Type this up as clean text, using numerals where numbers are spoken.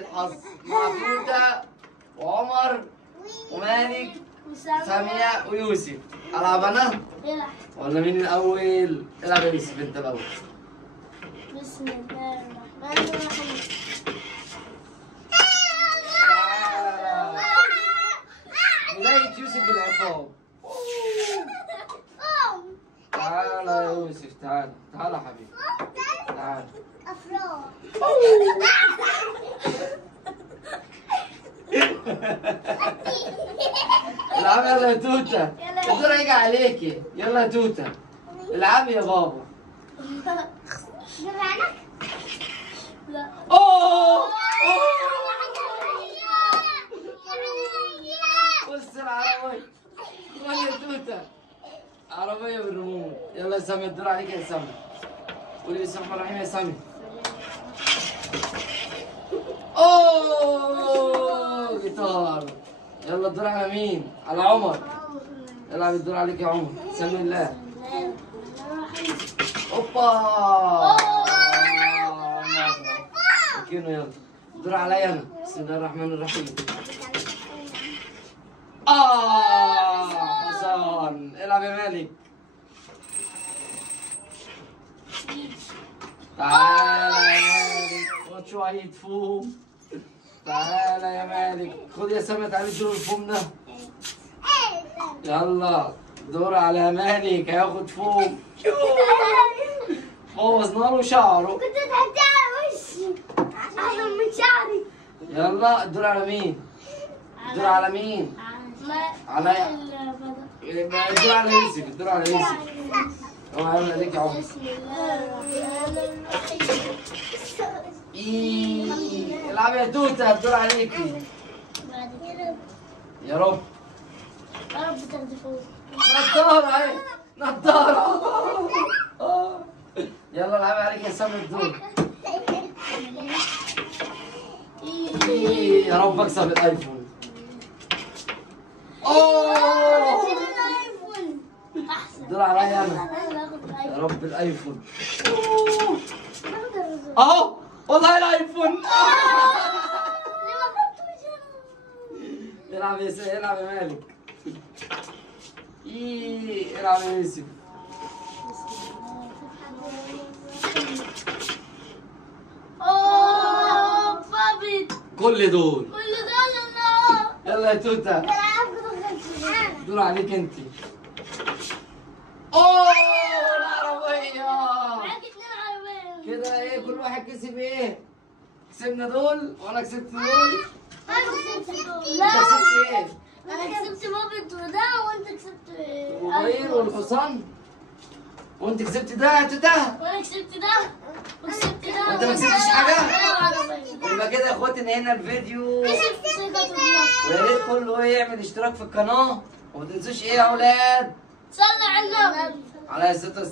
الحظ مع توتة وعمر ومالك وسامية ويوسف. ألعب أنا؟ العب. ولا مين الأول؟ العب يا يوسف أنت الأول. بسم الله الرحمن الرحيم. بداية يوسف بالعقاب. تعالى يا يوسف، تعالى تعالى يا حبيبي، تعالى. العبي يلا يا توتة، الدور هيجي عليكي. يلا يا توتة العبي يا بابا. لا. اوه بص العربية. خد يا توتة عربية بالريموت. يلا يا سامي الدور عليك يا سامي. قولي بسم الله الرحمن الرحيم يا سامي. اوه جيتار. يلا الدور على مين؟ على عمر. العب الدور عليك يا عمر. بسم الله. اوبا كينو. يلا الدور عليا انا. بسم الله الرحمن الرحيم. حسن. العب يا مالك. تعالى يا مالك خد شوية فوم. تعالى يا مالك. خد يا سامي تعالي اديله الفوم ده. يلا دور على مالك هياخد فوم. بوظنا له شعره. كنت ضحكت على وشي احسن من شعري. يلا الدور على مين؟ الدور على مين؟ على الدور على يوسف. الدور على يوسف. يلا عليك يا عمر. بسم الله الرحمن الرحيم. العب يا توتة الدور عليكي. بعد كده يا رب. يا رب تاخدي فوق. نضارة اهي نضارة. يلا العبي عليك يا سامي الدور. يا رب اكسب الايفون. اوه الدور عليا انا. يا رب الايفون. اهو والله الايفون. العب يا سامي. العب يا مالك. العب يا يوسف. كل دول. يلا يا توتة دور عليك انت. اوه العربية. كده ايه كل واحد كسب ايه؟ كسبنا دول وانا كسبت دول. لا كسبت ايه؟ انا كسبت موبت وده وانت كسبت الموبايل والحصان. وانت كسبت ده ده. وانا كسبت ده وكسبت ده. وانت ما كسبتش حاجة؟ ايوه يبقى كده يا اخواتي انهينا الفيديو. كسبت ثقة بالنفس. ويا ريت كله يعمل اشتراك في القناة وما تنسوش ايه يا اولاد؟ صلى على النبي عليه الصلاة والسلام.